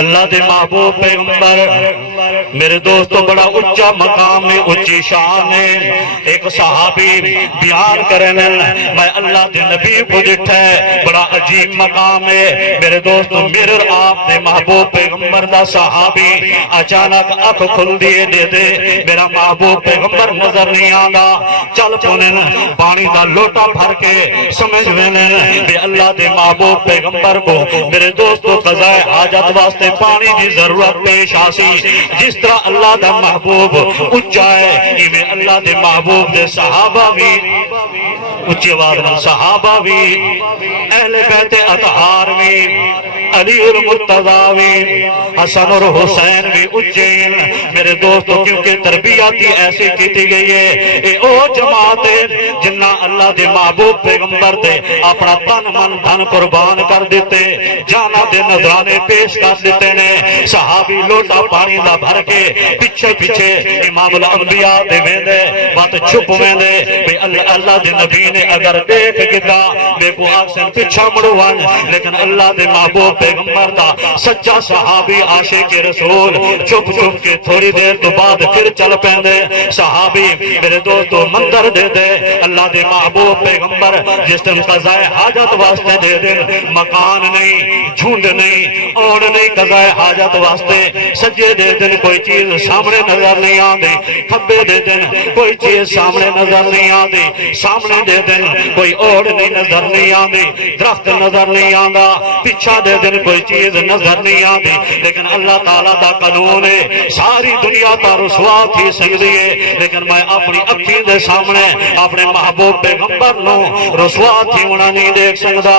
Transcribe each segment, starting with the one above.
اللہ دے محبوب پیغمبر میرے دوستو بڑا اچھا مقام ہے، اچھی شان ہے۔ ایک صحابی بیان کرنے میں اللہ دے نبی کو جٹھا ہے، بڑا عجیب مقام ہے میرے دوستو۔ میرے آپ دے محبوب پیغمبر دا صحابی اچانک اکھ کھل دیے دے دے، میرا محبوب پیغمبر نظر نہیں آندا، چل پونے پانی دا لوٹا بھر کے سمجھ میں بے اللہ دے محبوب پیغمبر کو میرے دوستو قضاء حاجت واسطے پانی دی ضرورت پیش آسی۔ جس طرح اللہ دا محبوب اچھا ہے، ایویں اللہ دے محبوب دے صحابہ بھی اچھی آواز میں، صحابہ بھی اہل بیت اطہار بھی، علی المرتضیٰ بھی، حسن اور حسین بھی اچھین میرے دوستو، کیونکہ تربیت ایسی کی گئی ہے۔ اے او جماعت جنہ اللہ دے محبوب پیغمبر دے اپنا تن من دھن قربان کر دیتے، جانا دے نظرانے پیش کر دیتے نے۔ صحابی لوٹا پانی دا بھر کے پیچھے پیچھے امام الانبیاء دے ویندے بات چھپ ویندے، بے اللہ دے نبی نے اگر دیکھ گتا بے کو آکسن پیچھا مڑوان، لیکن اللہ دے محبوب پیغمبر دا سچا صحابی عاشق رسول چھپ چھپ کے تھوڑی دیر تو بعد پھر چل پیندے۔ صحابی میرے دوستو مندر دے دے اللہ دے محبوب پیغمبر جس دن قضاء حاجت واسطے دے دے، مکان نہیں، جھونڈ نہیں، اوڑ نہیں، قضاء حاجت واسطے سجے دے دن کوئی چیز سامنے نظر نہیں آندی، کھبے دے دن کوئی چیز سامنے نظر نہیں آندی، سامنے دے دن کوئی اوڑ نہیں نظر نہیں آندی، درخت نظر نہیں آندا، پیچھا دے دن کوئی چیز نظر نہیں آندی، لیکن اللہ تعالیٰ دا قانون ہے ساری دنیا تا رسوا تھی سکتی ہے، لیکن میں اپنی اکھیں دے سامنے اپنے محبوب پیغمبر نو رسوا تھی ہونا نہیں دیکھ سکتا۔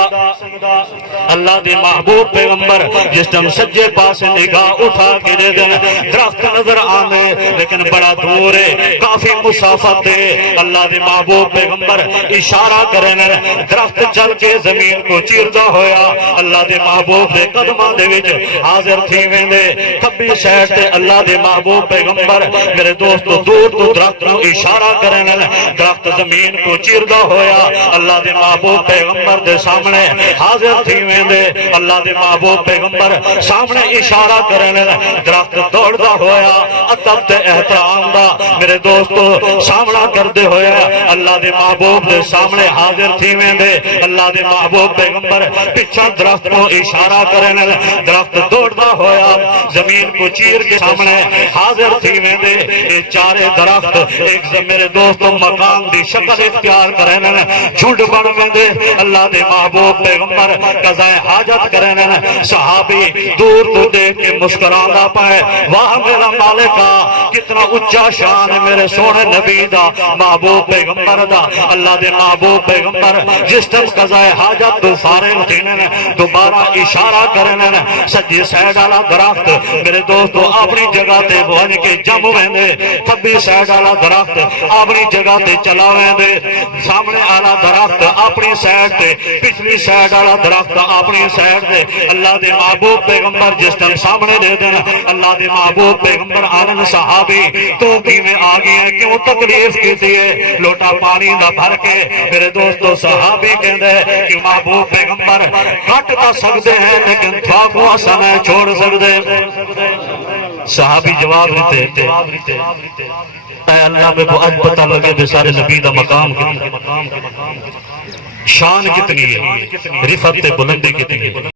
اللہ دے محبوب پیغمبر جس دن سجے پاس نگاہ اٹھا کے دے دن درخت نظر آنے، لیکن بڑا دور ہے، کافی مسافت ہے۔ اللہ دے محبوب پیغمبر اشارہ کرنے، درخت چل کے زمین کو چیردہ ہویا، اللہ دے محبوب دے قدمہ دے وچ حاضر تھی ویندے، کبھی سیٹ تے اللہ دے محبوب پیغمبر میرے دوستو دور تو درخت نو اشارہ کرنے، درخت زمین کو چیردہ ہویا، اللہ دے محبوب پیغمبر دے سامنے حاضر تھی ویندے، اللہ دے محبوب پیغمبر سامنے اشارہ کرنے، درخت دوڑدا ہویا، ادب تے احترام دا میرے دوستو سامنا کردے ہویا، اللہ دے محبوب دے سامنے حاضر تھی ویندے، اللہ دے محبوب پیغمبر پیچھا درخت کو اشارہ کرنے، درخت دوڑدا ہویا، زمین کو چیر کے سامنے حاضر تھی ویندے۔ یہ چارے درخت ایک میرے دوستو مکان دی شکل اختیار کرنے، جھنڈ بن ویندے، اللہ دے محبوب پیغمبر قضاء حاجت کرنے، صحابی دور تو دیکھ کے مسکرانا پائے، واہ میرا مالکا کتنا اچھا شان میرے سونے نبی دا محبوب پیغمبر دا۔ اللہ دے محبوب پیغمبر جس دن قضاء حاجت تو فارغ تھینے دوبارہ اشارہ کرنے، سجی سیڈ والا درخت میرے دوستو اپنی جگہ تے بہن کے جم ویندے، کبھی سیڈ والا درخت اپنی جگہ تے چلا ویندے، سامنے والا درخت اپنی سیڈ تے، پچھلی سیڈ والا درخت اپنی سیڈ تے۔ اللہ دے محبوب پیغمبر جس دن سامنے دے دن، اللہ دے محبوب پیغمبر آنن صحابی تو کی میں آگئے ہیں، کیوں تکلیف کی دیئے، لوٹا پانی دا بھر کے میرے دوستو صحابی کہندے کہ محبوب پیغمبر کٹ تا سکتے ہیں لیکن تھواکو آسانے چھوڑ سکتے۔ صحابی جواب دیتے اے اللہ میں کو آج پتہ لگے بے سارے نبی دا مقام کتنی شان کتنی ہے، رفت بلندی کتنی ہے۔